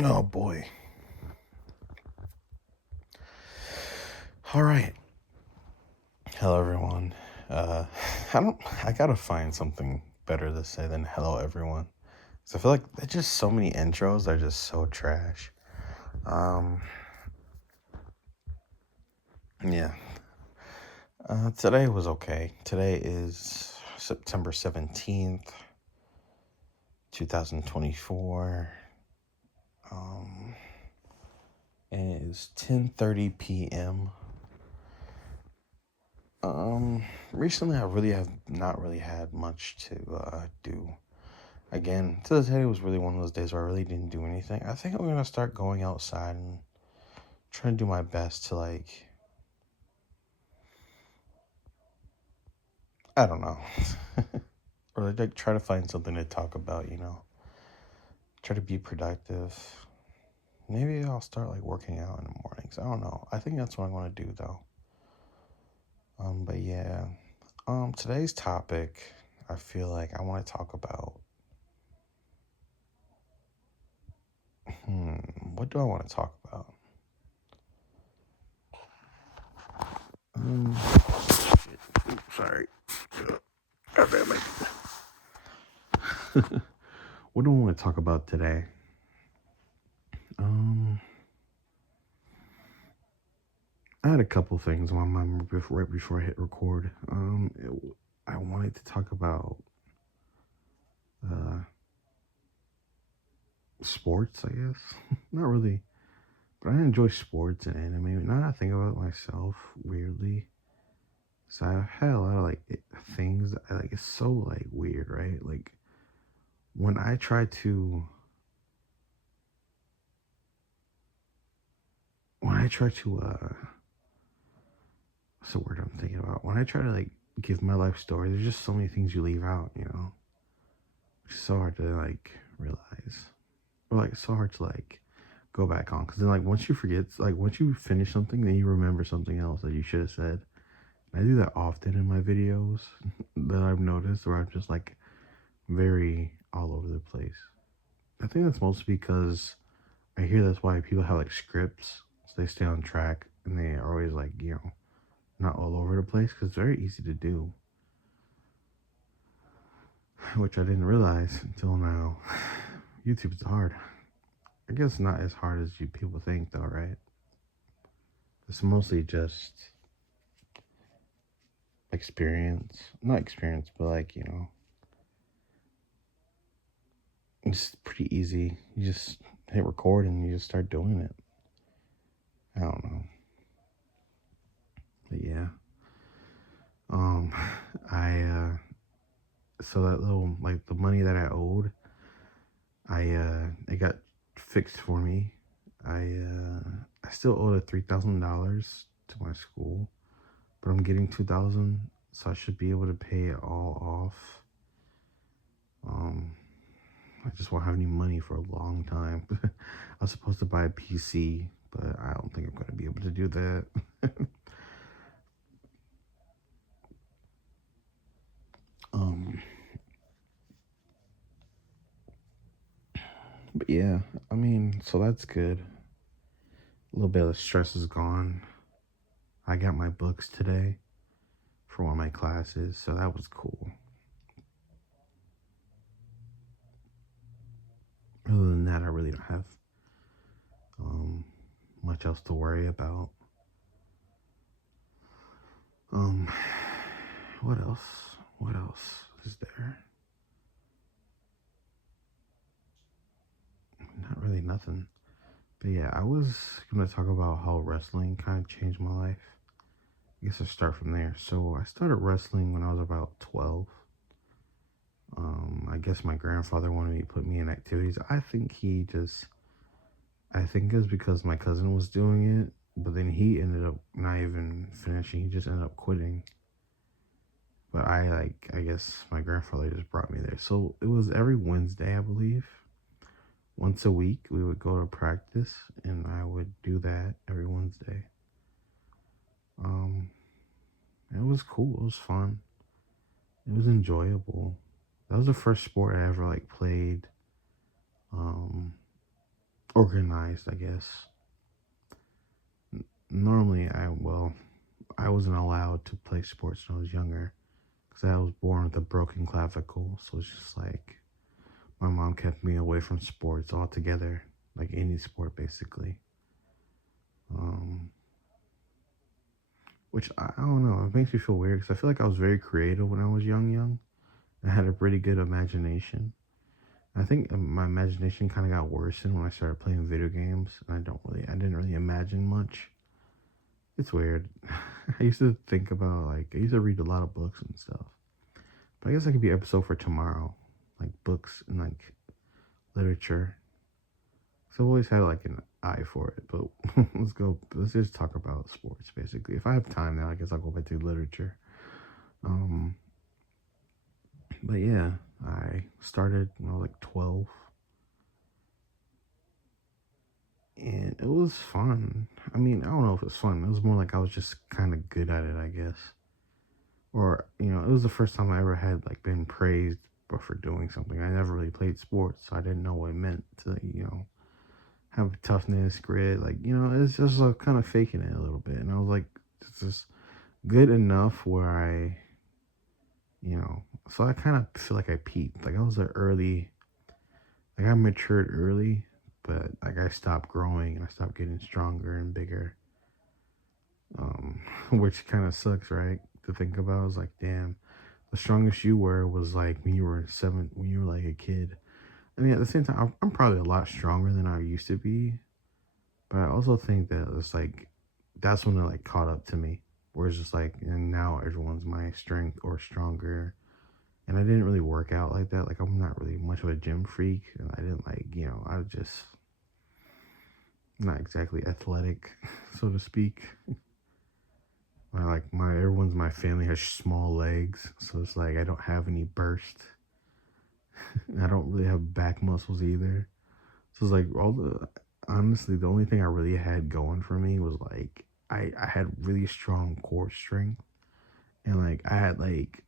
Oh boy. All right. Hello everyone. Uh I gotta find something better to say than hello everyone. So I feel like there's just so many intros that are just so trash. Um yeah. Today was okay. Today is September 17th, 2024. Um and it is 10:30 p.m. Recently I really have not really had much to do. Again, today was really one of those days where I really didn't do anything. I think I'm gonna start going outside and trying to do my best to I don't know, or like try to find something to talk about. Try to be productive. Maybe I'll start like working out in the mornings. I don't know. I think that's what I'm gonna do though. But yeah. Today's topic, I feel like I want to talk about. What do I want to talk about? Um, Sorry. God damn it. What do I want to talk about today? Um, I had a couple things on my mind right before I hit record. I wanted to talk about uh, sports, I guess. Not really, but I enjoy sports and anime. Now that I think about it myself, weirdly, so I've had a lot of things that I like. It's so like weird, right? Like when I try to, when I try to, what's the word I'm thinking about? When I try to like give my life story, there's just so many things you leave out. It's so hard to like realize. Or like so hard to like go back on because then like once you forget, like once you finish something, then you remember something else that you should have said. And I do that often in my videos that I've noticed, where I'm just like very all over the place. I think that's mostly because I hear that's why people have like scripts so they stay on track and they are always like not all over the place because it's very easy to do, which I didn't realize until now. YouTube's hard. I guess not as hard as you people think though, right? It's mostly just experience. Not experience, but it's pretty easy. You just hit record and you just start doing it. I don't know. But yeah. Um I so that little like the money that I owed, it got fixed for me. I still owe the $3,000 to my school, but I'm getting 2,000, so I should be able to pay it all off. Um I just won't have any money for a long time. I was supposed to buy a PC, but I don't think I'm going to be able to do that. um, but yeah, I mean, so that's good. A little bit of the stress is gone. I got my books today for one of my classes, so that was cool. Other than that, I really don't have um, much else to worry about. Um, what else? What else is there? Not really nothing. But yeah, I was gonna talk about how wrestling kind of changed my life. I guess I'll start from there. So I started wrestling when I was about 12. I guess my grandfather wanted me to put me in activities. I think it was because my cousin was doing it, but then he ended up not even finishing. He just ended up quitting. But I guess my grandfather just brought me there. So it was every Wednesday, I believe. Once a week, we would go to practice, and I would do that every Wednesday. Um, it was cool. It was fun. It was enjoyable. That was the first sport I ever like played. Um, organized, I guess. Normally, I wasn't allowed to play sports when I was younger because I was born with a broken clavicle. So it's just like my mom kept me away from sports altogether, like any sport basically. Um, which I don't know, it makes me feel weird because I feel like I was very creative when I was young. I had a pretty good imagination. I think my imagination kind of got worsened when I started playing video games, and I didn't really imagine much. It's weird. I used to think about like I used to read a lot of books and stuff. But I guess that could be an episode for tomorrow, like books and like literature. So I've always had like an eye for it. But let's go. Let's just talk about sports basically. If I have time now, I guess I'll go back to literature. Um, but yeah, I started when I was like 12, and it was fun. I mean, I don't know if it was fun. It was more like I was just kind of good at it, I guess. Or it was the first time I ever had like been praised for doing something. I never really played sports, so I didn't know what it meant to have toughness, grit. Like it's just like kind of faking it a little bit, and I was like, it's just good enough where so I kind of feel like I peaked. Like I was an early, like I matured early, but like I stopped growing and I stopped getting stronger and bigger. Which kind of sucks, right? To think about. It's like, damn, the strongest you were was like when you were when you were like a kid. I mean, at the same time, I'm probably a lot stronger than I used to be, but I also think that it's like that's when it like caught up to me, where it's just like, and now everyone's my strength or stronger, and I didn't really work out like that. Like I'm not really much of a gym freak, and I didn't like, I was just not exactly athletic, so to speak. My everyone's my family has small legs, so it's like I don't have any burst. I don't really have back muscles either. So it's like honestly, the only thing I really had going for me was like I had really strong core strength, and like I had like,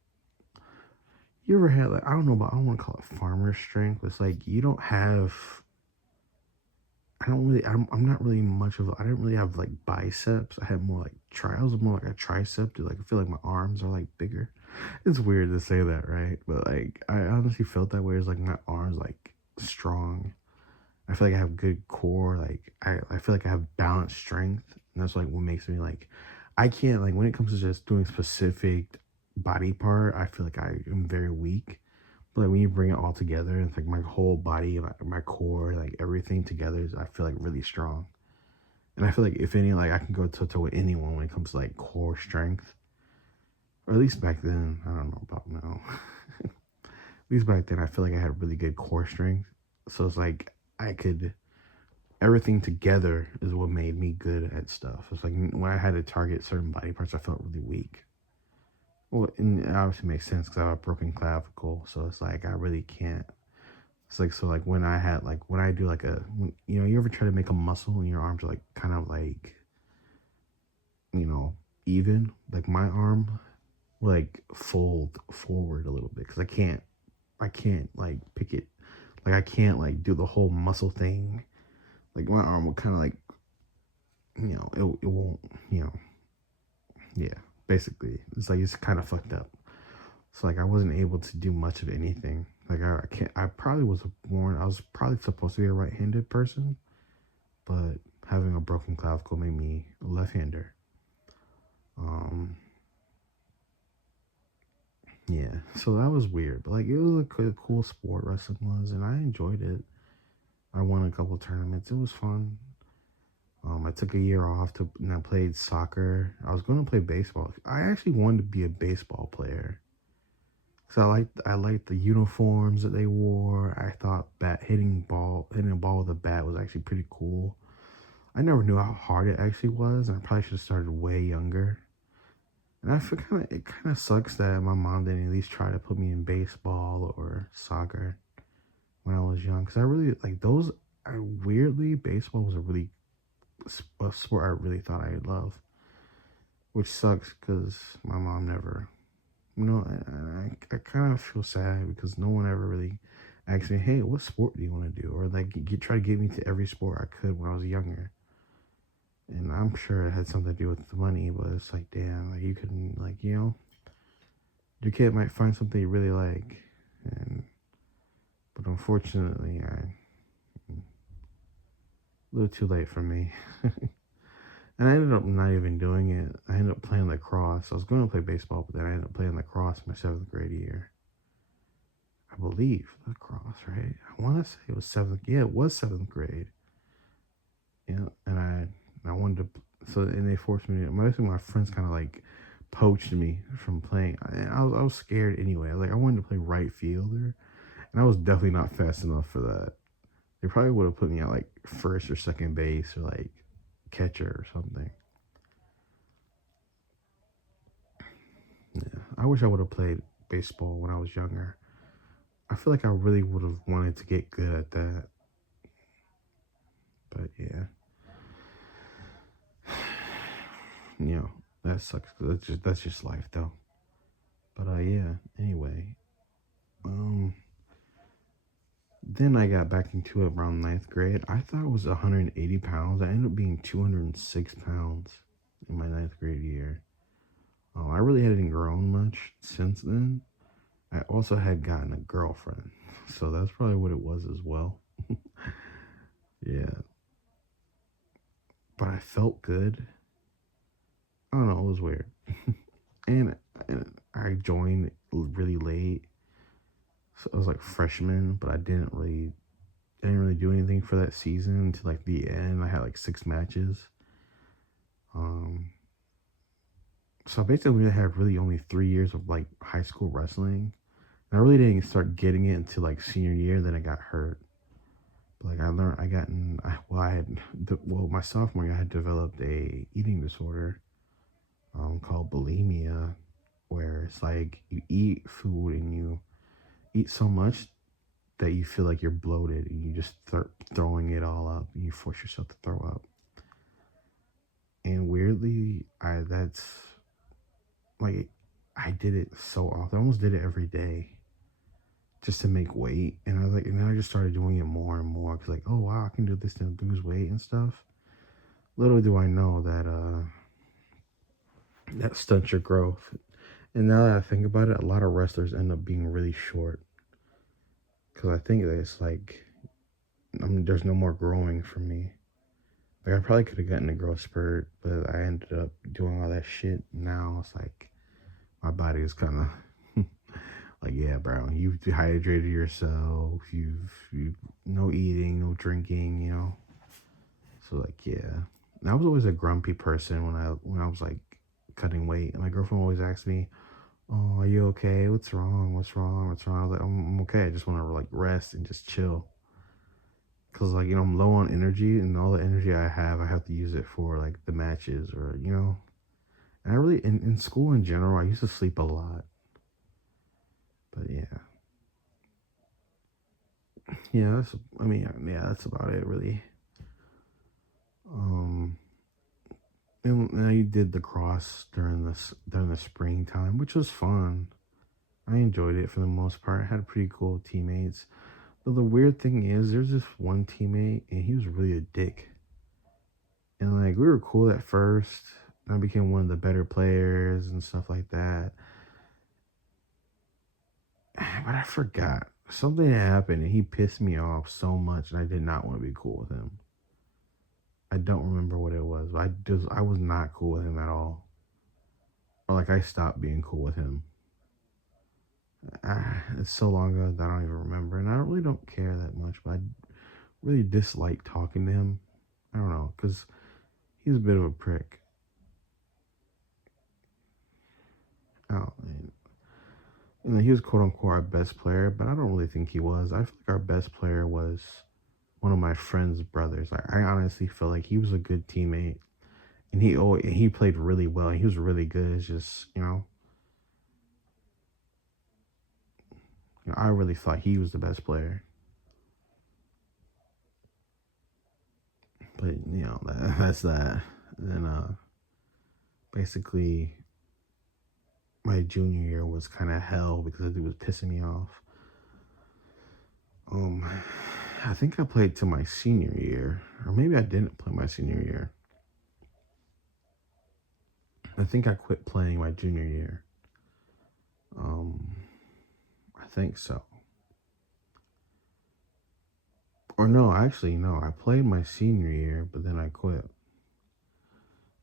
you ever had like, I don't know, but I don't want to call it farmer strength. It's like you don't have. I'm not really much of. I didn't really have like biceps. I had more like trials, more like a tricep. Like I feel like my arms are like bigger. It's weird to say that, right? But like I honestly felt that way. It's like my arms like strong. I feel like I have good core. Like I feel like I have balanced strength, and that's like what makes me like. I can't like when it comes to just doing specific body part. I feel like I am very weak. But like when you bring it all together, it's like my whole body, my core, like everything together, I feel like really strong. And I feel like if any, like I can go toe to toe with anyone when it comes to like core strength, or at least back then. I don't know about now. At least back then, I feel like I had really good core strength. So it's like I could everything together is what made me good at stuff. It's like when I had to target certain body parts, I felt really weak. Well, and it obviously makes sense because I have a broken clavicle, so it's like I really can't. It's like so like when I had like when I do like you ever try to make a muscle and your arms are like kind of like you know even, like my arm will like fold forward a little bit because I can't like pick it, like I can't like do the whole muscle thing. Like my arm will kind of like it won't yeah, basically it's like it's kind of fucked up. So like I wasn't able to do much of anything. Like I can't. I was probably supposed to be a right-handed person, but having a broken clavicle made me a left-hander. Um, yeah. So that was weird, but like it was a cool sport, wrestling was, and I enjoyed it. I won a couple tournaments. It was fun. I took a year off and I played soccer. I was going to play baseball. I actually wanted to be a baseball player. So I liked the uniforms that they wore. I thought hitting a ball with a bat was actually pretty cool. I never knew how hard it actually was, and I probably should have started way younger. And I feel it kind of sucks that my mom didn't at least try to put me in baseball or soccer when I was young, because I really like those. I weirdly Baseball was a sport I really thought I'd love, which sucks because my mom never. I kind of feel sad because no one ever really ask me, "Hey, what sport do you want to do?" Or like try to get me to every sport I could when I was younger. And I'm sure it had something to do with the money, but it's like, damn, like you couldn't, like, your kid might find something you really like, and but unfortunately, a little too late for me. And I ended up not even doing it. I ended up playing lacrosse. I was going to play baseball, but then I ended up playing lacrosse my seventh grade year. I believe lacrosse, right? I want to say it was seventh. Yeah, it was seventh grade. Yeah, and I wanted to. So and they forced me. Most of my friends kind of like poached me from playing. I was scared anyway. Like I wanted to play right fielder, and I was definitely not fast enough for that. They probably would have put me at like first or second base or like catcher or something. Yeah, I wish I would have played baseball when I was younger. I feel like I really would have wanted to get good at that. But yeah, you know, that sucks. That's just life though. But yeah. Anyway, um, then I got back into it around ninth grade. I thought it was 180 pounds. I ended up being 206 pounds in my ninth grade year. I really hadn't grown much since then. I also had gotten a girlfriend, so that's probably what it was as well. Yeah, but I felt good. I don't know, it was weird. And I joined really late, so I was like freshman, but I didn't really do anything for that season until like the end. I had like 6 matches. Um, so basically, I had really only 3 years of like high school wrestling. And I really didn't start getting it until like senior year. Then I got hurt. But like I learned, I got in. Well, I had my sophomore year, I had developed a eating disorder called bulimia, where it's like you eat food and you eat so much that you feel like you're bloated and you just start throwing it all up and you force yourself to throw up. And weirdly, I that's like I did it so often. I almost did it every day just to make weight. And I was like, and then I just started doing it more and more because like, oh wow, I can do this to lose weight and stuff. Little do I know that that stunts your growth. And now that I think about it, a lot of wrestlers end up being really short because I think that it's like there's no more growing for me. Like I probably could have gotten a growth spurt, but I ended up doing all that shit. Now it's like my body is kind of like, yeah, bro, you've dehydrated yourself. You no eating, no drinking, So like, yeah, and I was always a grumpy person when I was like cutting weight, and my girlfriend always asked me, "Oh, are you okay? What's wrong? What's wrong? What's wrong?" I was like, I'm okay. I just want to like rest and just chill." Cause like I'm low on energy, and all the energy I have to use it for like the matches or And I really in school in general, I used to sleep a lot. But yeah, that's about it really. Um, and I did the cross during the springtime, which was fun. I enjoyed it for the most part. I had pretty cool teammates. But the weird thing is, there's this one teammate, and he was really a dick. And like we were cool at first. And I became one of the better players and stuff like that. But I forgot. Something happened and he pissed me off so much and I did not want to be cool with him. I don't remember what it was, but I was not cool with him at all. Or like I stopped being cool with him. It's so long ago that I don't even remember. And I really don't care that much, but I really dislike talking to him. I don't know, because he's a bit of a prick. Oh, man. And he was quote unquote our best player, but I don't really think he was. I feel like our best player was one of my friend's brothers. I honestly feel like he was a good teammate, and he played really well. He was really good. It's just I really thought he was the best player, but that's that. And then basically my junior year was kind of hell because it was pissing me off. Um, I think I played to my senior year, or maybe I didn't play my senior year. I think I quit playing my junior year. Um, I think so. Or no, actually, no. I played my senior year, but then I quit.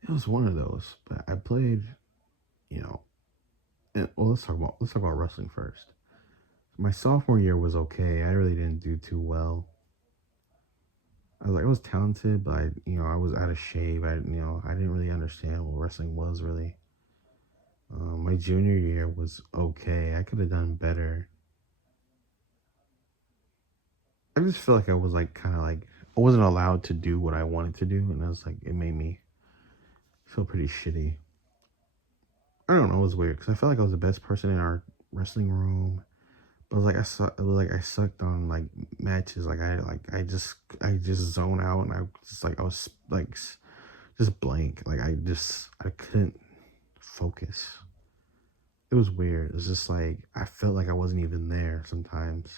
It was one of those. But I played, you know. Well, let's talk about wrestling first. My sophomore year was okay. I really didn't do too well. I was talented, but I was out of shape. I didn't really understand what wrestling was really. My junior year was okay. I could have done better. I just feel like I was like kind of like I wasn't allowed to do what I wanted to do, and I was like it made me feel pretty shitty. I don't know. It was weird because I felt like I was the best person in our wrestling room. But it was like it was like I sucked on like matches. I just zone out, and I was like just blank. Like I couldn't focus. It was weird. It was just like I felt like I wasn't even there sometimes.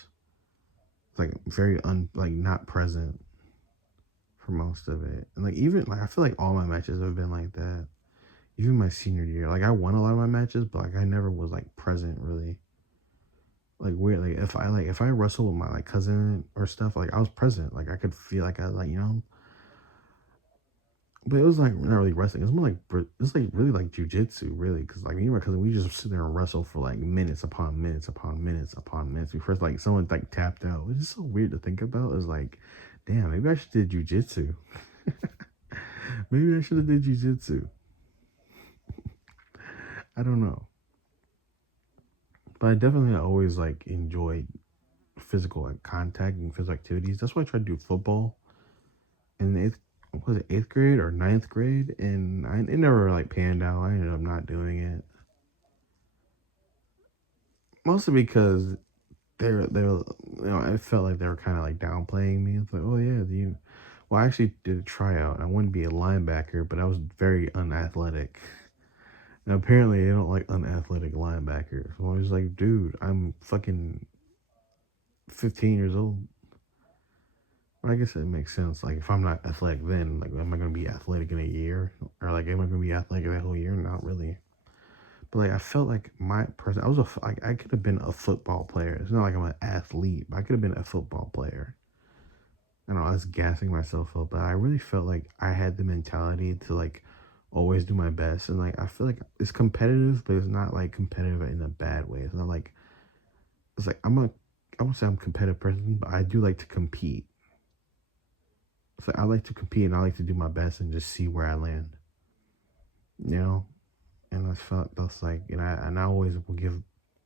It's like very like not present for most of it. And like even like I feel like all my matches have been like that. Even my senior year. Like I won a lot of my matches, but like I never was like present really. Like weird. Like if I wrestled with my like cousin or stuff, like I was present. Like I could feel like I like, but it was like not really wrestling. It's more like it's like really like jujitsu, really, because like me and my cousin, we just sit there and wrestle for like minutes upon minutes upon minutes upon minutes. We first like someone like tapped out. It's just so weird to think about. It's like, damn, maybe I should did jujitsu. Maybe I should have did jujitsu. I don't know, but I definitely always like enjoyed physical like contact and physical activities. That's why I tried to do football in the eighth was it eighth grade or ninth grade, and it never like panned out. I ended up not doing it. Mostly because I felt like they were kind of like downplaying me. It's like, oh yeah, you. Well, I actually did a tryout. I wanted to be a linebacker, but I was very unathletic. And apparently, they don't like unathletic linebackers. So I was like, dude, I'm fucking 15 years old. Well, I guess it makes sense. Like, if I'm not athletic then, like, am I going to be athletic in a year? Or, like, am I going to be athletic that whole year? Not really. But, like, I felt like my person, like, I could have been a football player. It's not like I'm an athlete, but I could have been a football player. I don't know, I was gassing myself up, but I really felt like I had the mentality to, like, always do my best. And, like, I feel like it's competitive, but it's not, like, competitive in a bad way. It's not like, it's like, I won't say I'm a competitive person, but I do like to compete. So I like to compete and I like to do my best and just see where I land, you know? And I felt that's like, and I always will give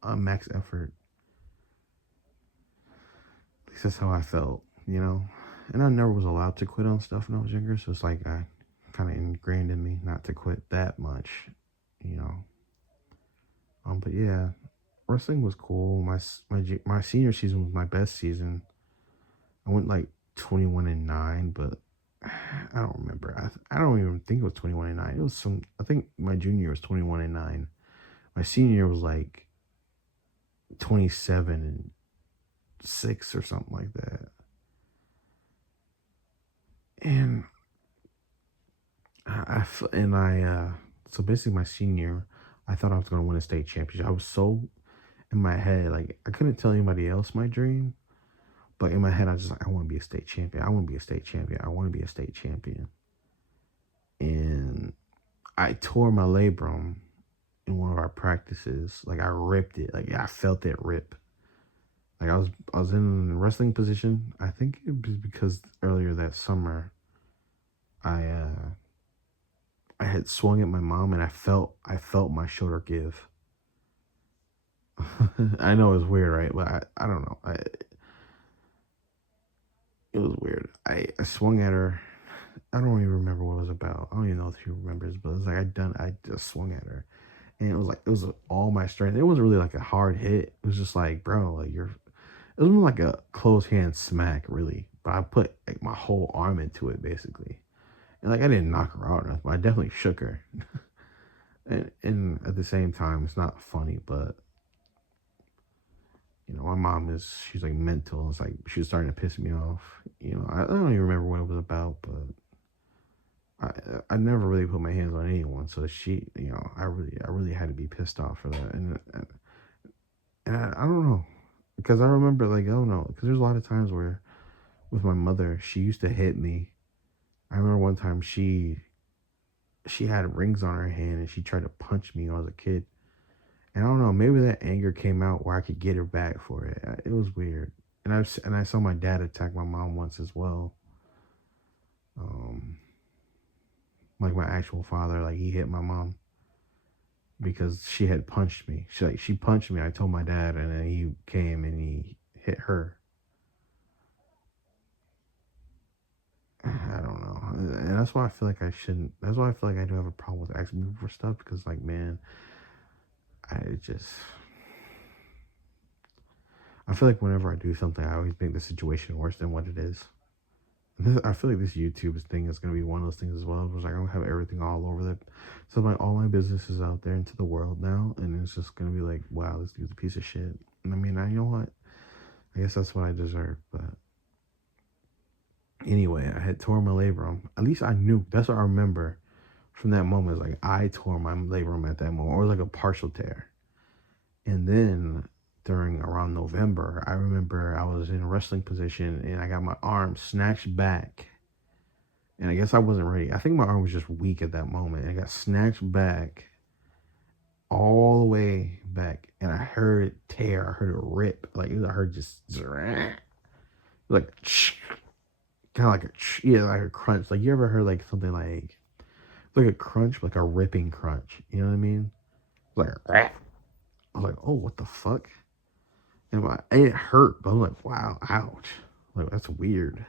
a max effort. At least that's how I felt. And I never was allowed to quit on stuff when I was younger. So it's like I kind of ingrained in me not to quit that much, you know? But yeah, wrestling was cool. My senior season was my best season. I went like 21-9, but I don't remember. I don't even think it was 21-9. It was I think my junior year was 21-9. My senior year was like 27-6 or something like that. And so basically my senior, I thought I was gonna win a state championship. I was so in my head, like I couldn't tell anybody else my dream, but in my head I was just like, I want to be a state champion. I want to be a state champion. I want to be a state champion. And I tore my labrum in one of our practices. Like I ripped it. Like I felt it rip. Like I was in a wrestling position. I think it was because earlier that summer I I had swung at my mom and I felt my shoulder give. I know it's weird, right? But I don't know. It was weird. I swung at her. I don't even remember what it was about. I don't even know if she remembers, but it was like I just swung at her. And it was all my strength. It wasn't really like a hard hit. It was just like, bro, like it was more like a close hand smack, really. But I put like my whole arm into it, basically. And like I didn't knock her out or nothing, but I definitely shook her. And at the same time, it's not funny, but My mom she's like mental. It's like she was starting to piss me off. I don't even remember what it was about, but I never really put my hands on anyone. So I really had to be pissed off for that. And I don't know, because I remember, like, I don't know, because there's a lot of times where with my mother, she used to hit me. I remember one time she had rings on her hand and she tried to punch me when I was a kid. And I don't know, maybe that anger came out where I could get her back for it. It was weird. And I saw my dad attack my mom once as well. Um, like my actual father, like he hit my mom because she had punched me. She punched me. I told my dad, and then he came and he hit her. I don't know, and that's why I feel like I shouldn't. That's why I feel like I do have a problem with asking people for stuff, because, like, man, I just I feel like whenever I do something, I always make the situation worse than what it is. I feel like this YouTube thing is gonna be one of those things as well. It's like I'm gonna have everything all over the, so like all my business is out there into the world now, and it's just gonna be like, wow, this dude's a piece of shit. And I mean, you know what? I guess that's what I deserve. But anyway, I had torn my labrum. At least I knew. That's what I remember from that moment. Is like I tore my labrum at that moment, or like a partial tear. And then during around November, I remember I was in a wrestling position and I got my arm snatched back. And I guess I wasn't ready. I think my arm was just weak at that moment. I got snatched back, all the way back, and I heard it tear. I heard it rip. Like, I heard just like kind of like yeah, like a crunch. Like, you ever heard like something like a crunch, like a ripping crunch? You know what I mean? Like, I was like, oh, what the fuck? And it hurt, but I'm like, wow, ouch. Like, that's weird.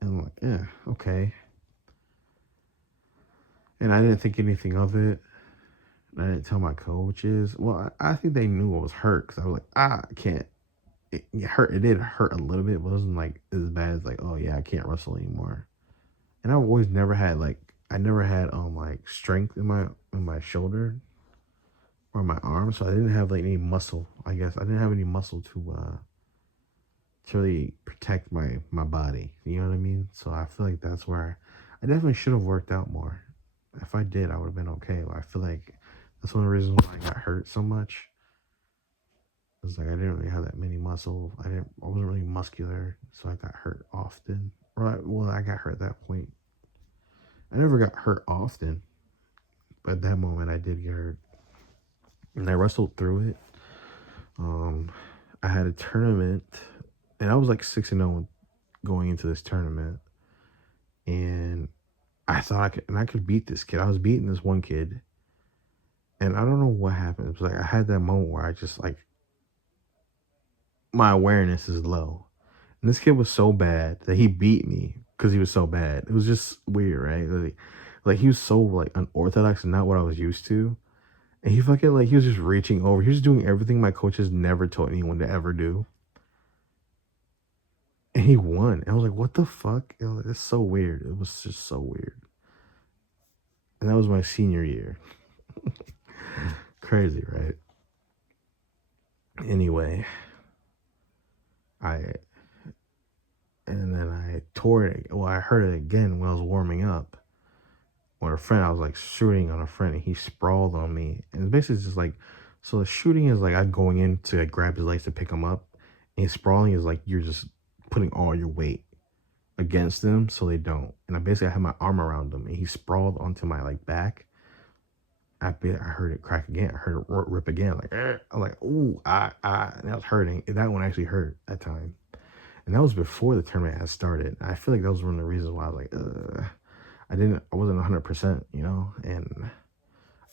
And I'm like, yeah, okay. And I didn't think anything of it. And I didn't tell my coaches. Well, I think they knew I was hurt, because I was like, I can't. It hurt. It did hurt a little bit, but it wasn't like as bad as like, oh yeah, I can't wrestle anymore. And I've always never had like, I never had like strength in my shoulder or my arm, so I didn't have like any muscle. I guess I didn't have any muscle to really protect my body. You know what I mean? So I feel like that's where I definitely should have worked out more. If I did, I would have been okay. But I feel like that's one of the reasons why I got hurt so much. It's like I didn't really have that many muscle. I wasn't really muscular, so I got hurt often. Well, I got hurt at that point. I never got hurt often, but at that moment I did get hurt, and I wrestled through it. Um, I had a tournament, and I was like 6-0 going into this tournament, and I thought I could beat this kid. I was beating this one kid, and I don't know what happened. It was like I had that moment where I just like, my awareness is low. And this kid was so bad that he beat me because he was so bad. It was just weird, right? Like he was so like unorthodox and not what I was used to. And he fucking like, he was just reaching over. He was doing everything my coaches never told anyone to ever do. And he won. And I was like, what the fuck? It's so weird. It was just so weird. And that was my senior year. Crazy, right? Anyway, and then I tore it. Well, I heard it again when I was warming up. When I was like shooting on a friend, and he sprawled on me. And it's basically just like, so the shooting is like I'm going in to like, grab his legs to pick him up. And sprawling is like you're just putting all your weight against them so they don't. And I had my arm around him, and he sprawled onto my like back. I heard it crack again. I heard it rip again. Like, I'm like, ooh, and that was hurting. That one actually hurt that time. And that was before the tournament had started. I feel like that was one of the reasons why I was like, I wasn't 100%, and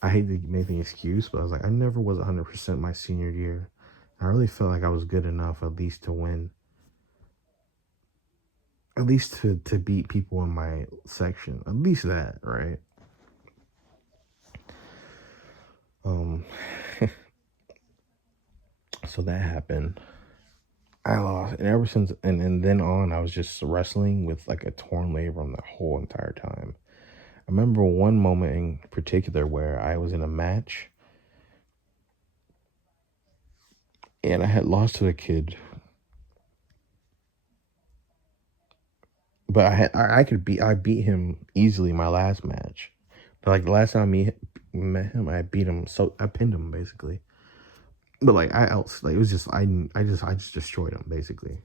I hate to make the excuse, but I was like, I never was 100% my senior year. I really felt like I was good enough at least to win, at least to beat people in my section, at least that, right? So that happened. I lost, and ever since, and then on, I was just wrestling with like a torn labrum the whole entire time. I remember one moment in particular where I was in a match, and I had lost to a kid, but I beat him easily my last match. But like the last time met him, I beat him, so I pinned him basically. But like it was just I just destroyed him basically,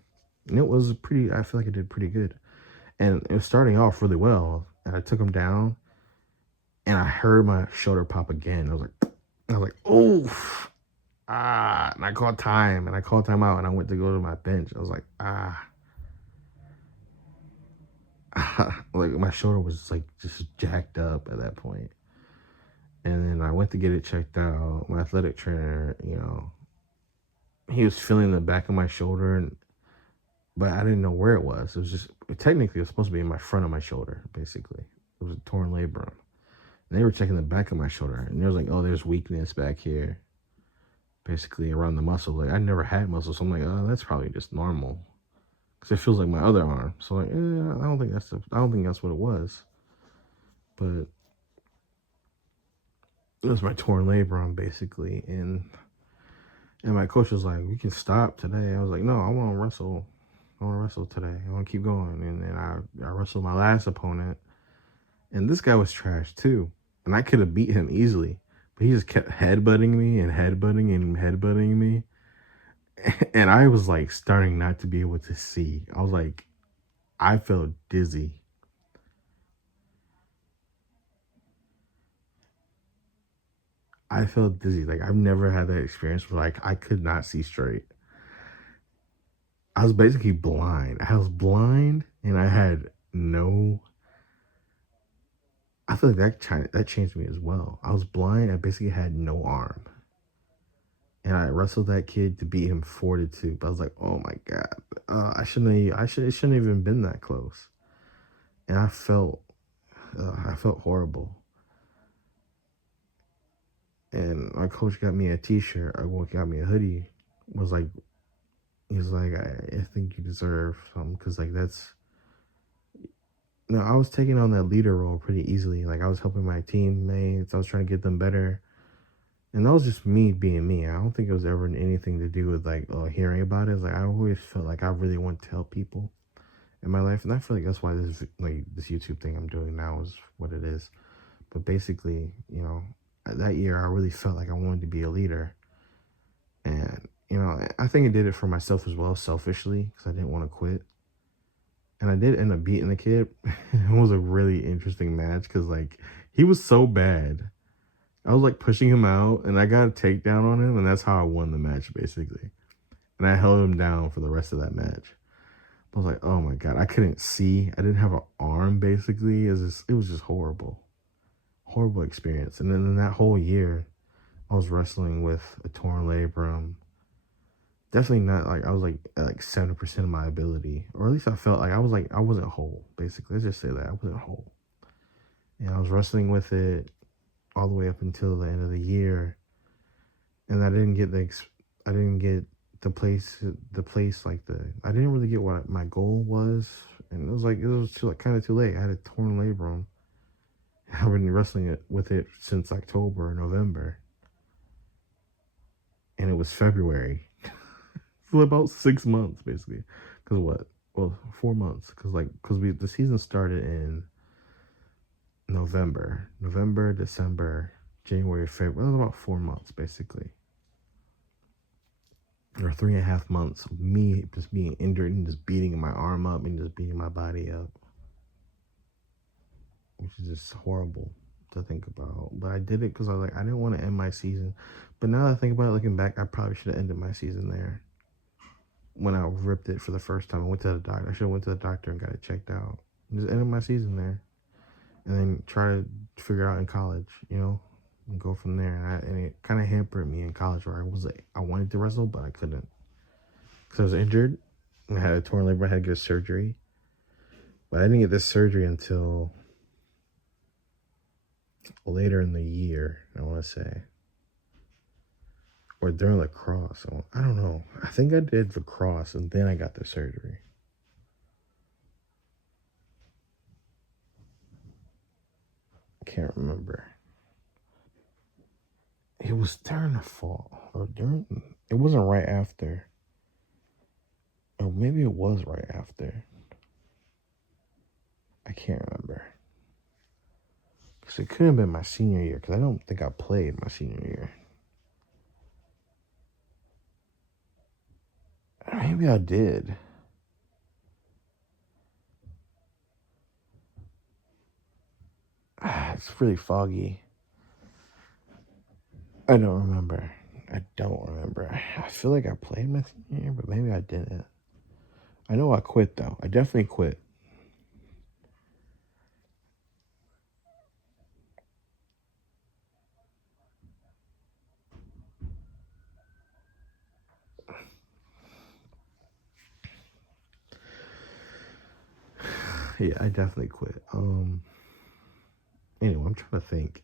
and it was pretty. I feel like I did pretty good, and it was starting off really well, and I took him down, and I heard my shoulder pop again. I was like, oh, and I called time, and I called time out, and I went to go to my bench. I was like, like my shoulder was like just jacked up at that point. And then I went to get it checked out. My athletic trainer, he was feeling the back of my shoulder, but I didn't know where it was. It was just technically it was supposed to be in my front of my shoulder, basically. It was a torn labrum. And they were checking the back of my shoulder, and they was like, "Oh, there's weakness back here, basically around the muscle." Like I never had muscle, so I'm like, "Oh, that's probably just normal," because it feels like my other arm. So like, I don't think that's what it was, but it was my torn labrum, basically, and my coach was like, "We can stop today." I was like, "No, I want to wrestle. I want to wrestle today. I want to keep going." And then I wrestled my last opponent, and this guy was trash too. And I could have beat him easily, but he just kept headbutting me and headbutting and headbutting me. And I was like starting not to be able to see. I was like, I felt dizzy. I felt dizzy. Like I've never had that experience where like I could not see straight. I was basically blind. I was blind and I had no. I feel like that changed me as well. I was blind. I basically had no arm, and I wrestled that kid to beat him 4-2. But I was like, oh my god, it shouldn't even been that close. And I felt horrible. And my coach got me a T-shirt. Got me a hoodie. Was like, he's like, I think you deserve something because like that's. No, I was taking on that leader role pretty easily. Like I was helping my teammates. I was trying to get them better. And that was just me being me. I don't think it was ever anything to do with like hearing about it. It's like I always felt like I really want to help people in my life, and I feel like that's why this YouTube thing I'm doing now is what it is. But basically, that year I really felt like I wanted to be a leader, and I think I did it for myself as well, selfishly, because I didn't want to quit. And I did end up beating the kid. It was a really interesting match because like he was so bad. I was like pushing him out, and I got a takedown on him, and that's how I won the match basically. And I held him down for the rest of that match. I was like, oh my god, I couldn't see. I didn't have an arm basically. It was just horrible, horrible experience. And then in that whole year, I was wrestling with a torn labrum. Definitely not like I was like at like 70% of my ability, or at least I felt like I wasn't whole. Basically, let's just say that I wasn't whole. And I was wrestling with it all the way up until the end of the year, and I didn't get the place like I didn't really get what my goal was, and it was too like kind of too late. I had a torn labrum. I've been wrestling with it since October or November, and it was February. For about 6 months basically. Because what? Well, 4 months. Because the season started in November, December, January, February. It was about 4 months basically, or 3.5 months of me just being injured and just beating my arm up and just beating my body up, which is just horrible to think about. But I did it because I didn't want to end my season. But now that I think about it, looking back, I probably should have ended my season there when I ripped it for the first time. I went to the doctor. I should have went to the doctor and got it checked out. Just ended my season there, and then try to figure out in college, and go from there. And it kind of hampered me in college, where I wanted to wrestle, but I couldn't because I was injured. I had a torn labrum. I had to get surgery, but I didn't get this surgery until later in the year. I want to say, or during lacrosse. I don't know. I think I did lacrosse, and then I got the surgery. I can't remember. it was during the fall or it wasn't right after, or maybe it was right after. I can't remember. Because it could have been my senior year, because I don't think I played my senior year. Maybe I did. It's really foggy. I don't remember. I feel like I played my senior year, but maybe I didn't. I know I quit, though. I definitely quit. Yeah, I definitely quit. Anyway, I'm trying to think.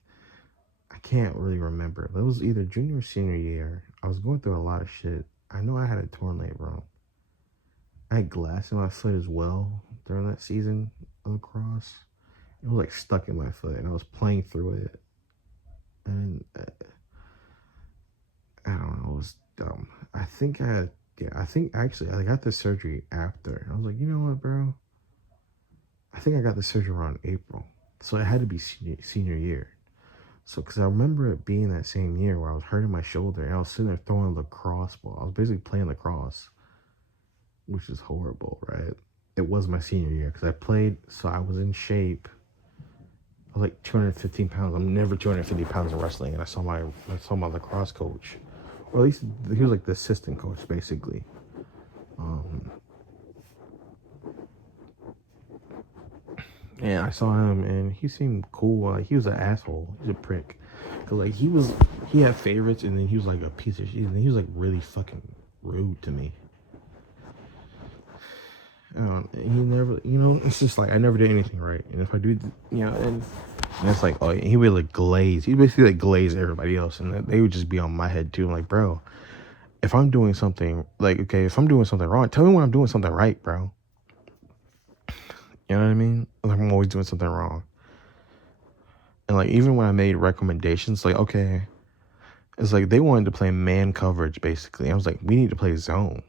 I can't really remember. But it was either junior or senior year. I was going through a lot of shit. I know I had a torn labrum. I had glass in my foot as well during that season of lacrosse. It was like stuck in my foot, and I was playing through it. And I don't know, it was dumb. I think I think actually I got the surgery after. I was like, you know what, bro? I think I got the surgery around April. So it had to be senior year. So, because I remember it being that same year where I was hurting my shoulder and I was sitting there throwing a lacrosse ball. I was basically playing lacrosse, which is horrible, right? It was my senior year because I played, so I was in shape. I was like 215 pounds. I'm never 250 pounds in wrestling. And I saw my lacrosse coach, or at least he was like the assistant coach, basically. And I saw him, and he seemed cool. Like, he was an asshole. He's a prick. Cause like he had favorites, and then he was like a piece of shit. And he was like really fucking rude to me. He never, it's just like I never did anything right. And if I do, and it's like, oh, he would like glaze. He basically like glaze everybody else, and they would just be on my head too. I'm like, bro, if I'm doing something if I'm doing something wrong, tell me when I'm doing something right, bro. You know what I mean? Like, I'm always doing something wrong. And like even when I made recommendations, like, okay, it's like they wanted to play man coverage basically. I was like, we need to play zone.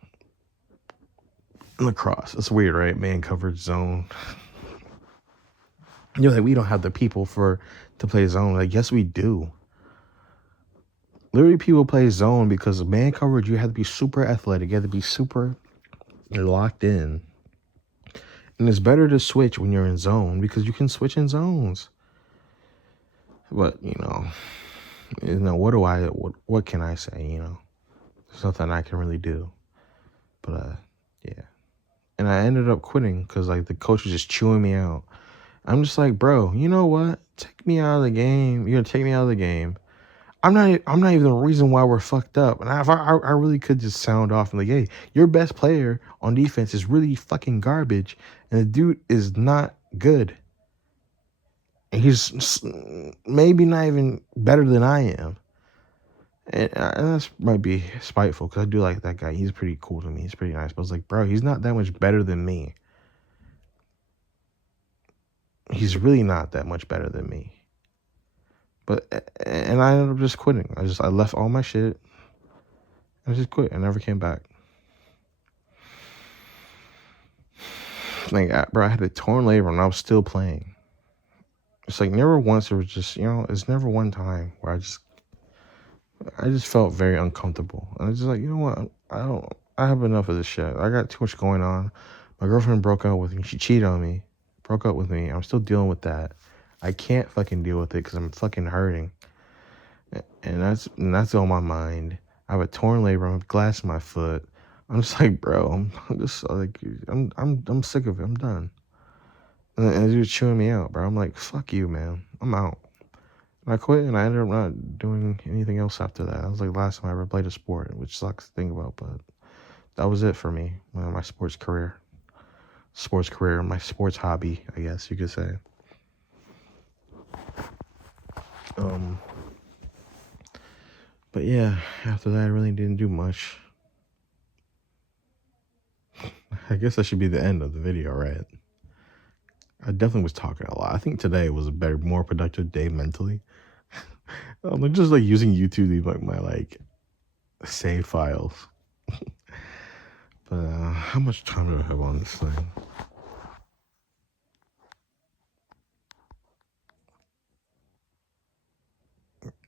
Lacrosse. It's weird, right? Man coverage zone. Like, we don't have the people to play zone. Like, yes, we do. Literally, people play zone because man coverage, you have to be super athletic. You have to be super locked in. And it's better to switch when you're in zone because you can switch in zones. But, what can I say, There's nothing I can really do. But, yeah. And I ended up quitting because, like, the coach was just chewing me out. I'm just like, bro, you know what? Take me out of the game. You're going to take me out of the game. I'm not even the reason why we're fucked up. And I really could just sound off and like, hey, your best player on defense is really fucking garbage. And the dude is not good. And he's maybe not even better than I am. And that might be spiteful because I do like that guy. He's pretty cool to me. He's pretty nice. But I was like, bro, he's not that much better than me. He's really not that much better than me. And I ended up just quitting. I left all my shit. I just quit. I never came back. Like, bro, I had a torn labrum and I was still playing. It's like never once. It was just, it's never one time where I just felt very uncomfortable. And I was just like, you know what? I have enough of this shit. I got too much going on. My girlfriend broke up with me. She cheated on me. Broke up with me. I'm still dealing with that. I can't fucking deal with it because I'm fucking hurting. And that's on my mind. I have a torn labrum, I have glass in my foot. I'm just like, bro, I'm sick of it. I'm done. And he was chewing me out, bro. I'm like, fuck you, man. I'm out. And I quit, and I ended up not doing anything else after that. That was like the last time I ever played a sport, which sucks to think about, but that was it for me. My sports career, my sports hobby, I guess you could say. But yeah, after that, I really didn't do much. I guess that should be the end of the video, right? I definitely was talking a lot. I think today was a more productive day mentally. I'm just like using YouTube to like my like save files. But how much time do I have on this thing?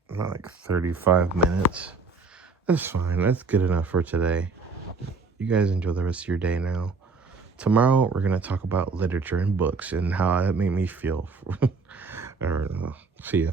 About like 35 minutes. That's fine. That's good enough for today. You guys enjoy the rest of your day now. Tomorrow, we're going to talk about literature and books and how it made me feel. All right, see ya.